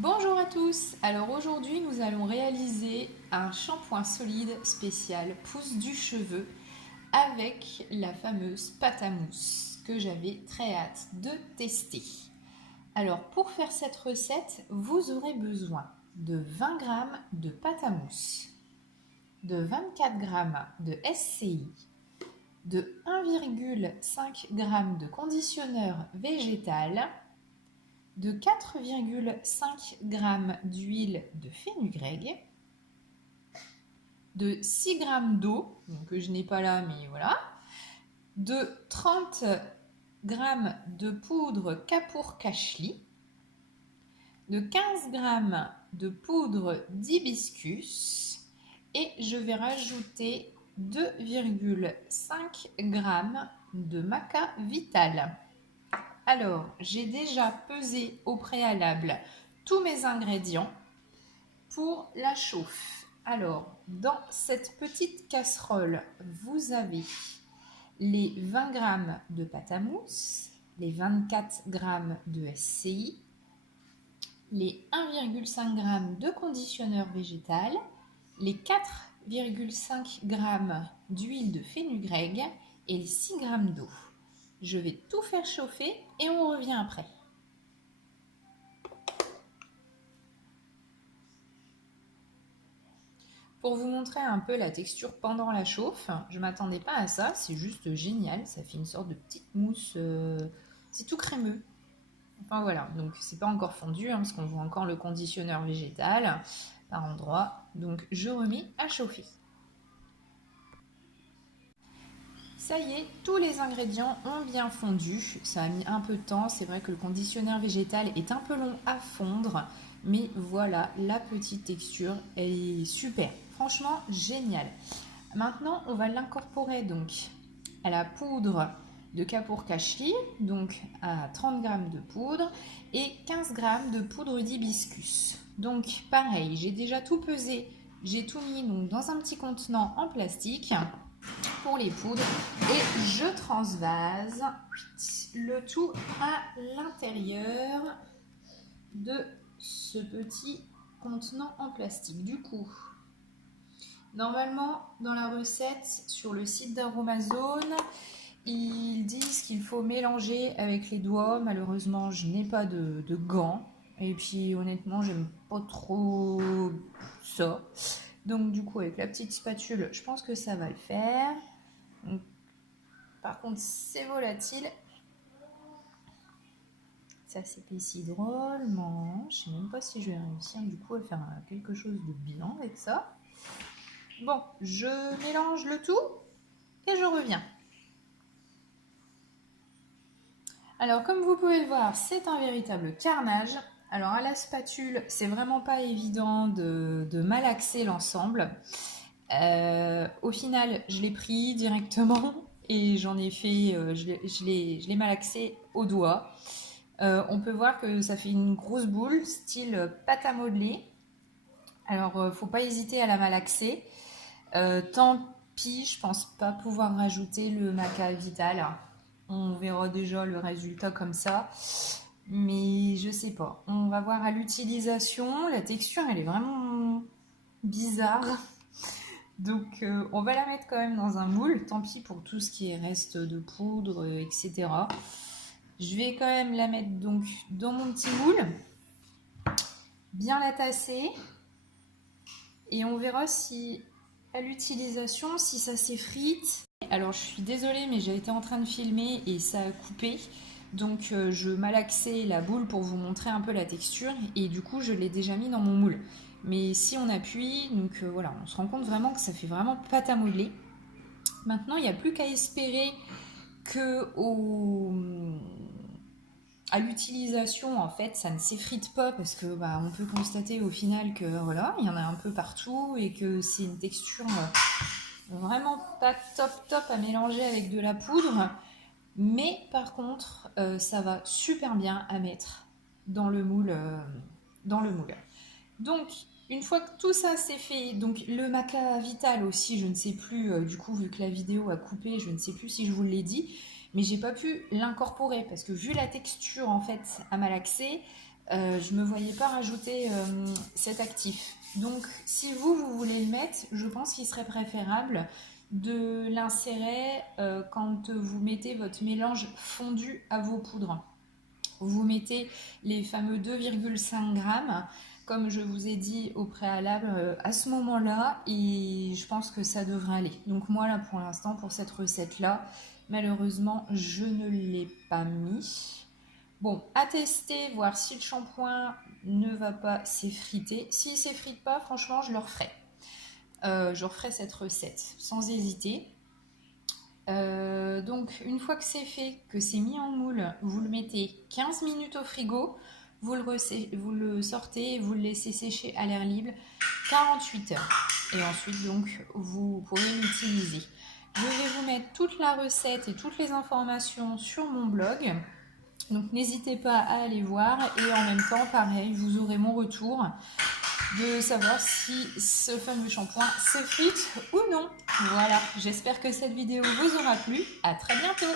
Bonjour à tous, alors aujourd'hui nous allons réaliser un shampoing solide spécial pousse du cheveu avec la fameuse pâte à mousse que j'avais très hâte de tester. Alors pour faire cette recette, vous aurez besoin de 20 g de pâte à mousse, de 24 g de SCI, de 1,5 g de conditionneur végétal, de 4,5 g d'huile de fenugrec, de 6 g d'eau, que je n'ai pas là, mais voilà, de 30 g de poudre Kapoor Kashli, de 15 g de poudre d'hibiscus et je vais rajouter 2,5 g de maca vital. Alors, j'ai déjà pesé au préalable tous mes ingrédients pour la chauffe. Alors, dans cette petite casserole, vous avez les 20 g de pâte à mousse, les 24 g de SCI, les 1,5 g de conditionneur végétal, les 4,5 g d'huile de fenugrec et les 6 g d'eau. Je vais tout faire chauffer et on revient après. Pour vous montrer un peu la texture pendant la chauffe, je ne m'attendais pas à ça, c'est juste génial, ça fait une sorte de petite mousse, c'est tout crémeux. Enfin voilà, donc c'est pas encore fondu, parce qu'on voit encore le conditionneur végétal par endroits, donc je remets à chauffer. Ça y est, tous les ingrédients ont bien fondu. Ça a mis un peu de temps. C'est vrai que le conditionneur végétal est un peu long à fondre. Mais voilà, la petite texture, elle est super. Franchement, génial. Maintenant, on va l'incorporer donc à la poudre de Kapoor Kashli, donc à 30 g de poudre et 15 g de poudre d'hibiscus. Donc pareil, j'ai déjà tout pesé. J'ai tout mis donc, dans un petit contenant en plastique pour les poudres et je transvase le tout à l'intérieur de ce petit contenant en plastique. Du coup, normalement dans la recette sur le site d'Aromazone, ils disent qu'il faut mélanger avec les doigts. Malheureusement, je n'ai pas de gants et puis honnêtement, j'aime pas trop ça. Donc du coup, avec la petite spatule, je pense que ça va le faire. Donc, par contre, c'est volatile. Ça s'épaissit drôlement. Je ne sais même pas si je vais réussir du coup à faire quelque chose de bien avec ça. Bon, je mélange le tout et je reviens. Alors, comme vous pouvez le voir, c'est un véritable carnage. Alors, à la spatule, c'est vraiment pas évident de malaxer l'ensemble. Au final, je l'ai pris directement et j'en ai fait, je l'ai malaxé au doigt. On peut voir que ça fait une grosse boule, style pâte à modeler. Alors, faut pas hésiter à la malaxer. Tant pis, je pense pas pouvoir rajouter le maca vital. On verra déjà le résultat comme ça. Mais je sais pas. On va voir à l'utilisation. La texture, elle est vraiment bizarre. Donc, on va la mettre quand même dans un moule. Tant pis pour tout ce qui reste de poudre, etc. Je vais quand même la mettre donc dans mon petit moule. Bien la tasser. Et on verra si, à l'utilisation, si ça s'effrite. Alors, je suis désolée, mais j'ai été en train de filmer et ça a coupé. Donc, je malaxais la boule pour vous montrer un peu la texture. Et du coup, je l'ai déjà mis dans mon moule. Mais si on appuie, donc voilà, on se rend compte vraiment que ça fait vraiment pâte à modeler. Maintenant, il n'y a plus qu'à espérer que à l'utilisation, en fait, ça ne s'effrite pas parce que on peut constater au final que voilà, il y en a un peu partout et que c'est une texture vraiment pas top à mélanger avec de la poudre. Mais par contre, ça va super bien à mettre dans le moule. Donc, une fois que tout ça c'est fait, donc le maca vital aussi, je ne sais plus, du coup, vu que la vidéo a coupé, je ne sais plus si je vous l'ai dit, mais j'ai pas pu l'incorporer parce que vu la texture en fait à malaxer, Je ne me voyais pas rajouter cet actif. Donc, si vous voulez le mettre, je pense qu'il serait préférable de l'insérer quand vous mettez votre mélange fondu à vos poudres. Vous mettez les fameux 2,5 grammes, comme je vous ai dit au préalable, à ce moment-là, et je pense que ça devrait aller. Donc moi, là, pour l'instant, pour cette recette-là, malheureusement, je ne l'ai pas mis. Bon, à tester, voir si le shampoing ne va pas s'effriter. S'il ne s'effrite pas, franchement, je le referai. Je referai cette recette sans hésiter. Donc, une fois que c'est fait, que c'est mis en moule, vous le mettez 15 minutes au frigo, vous le sortez, vous le laissez sécher à l'air libre 48 heures. Et ensuite, donc, vous pourrez l'utiliser. Je vais vous mettre toute la recette et toutes les informations sur mon blog. Donc, n'hésitez pas à aller voir. Et en même temps, pareil, vous aurez mon retour de savoir si ce fameux shampoing s'effrite ou non. Voilà, j'espère que cette vidéo vous aura plu. À très bientôt.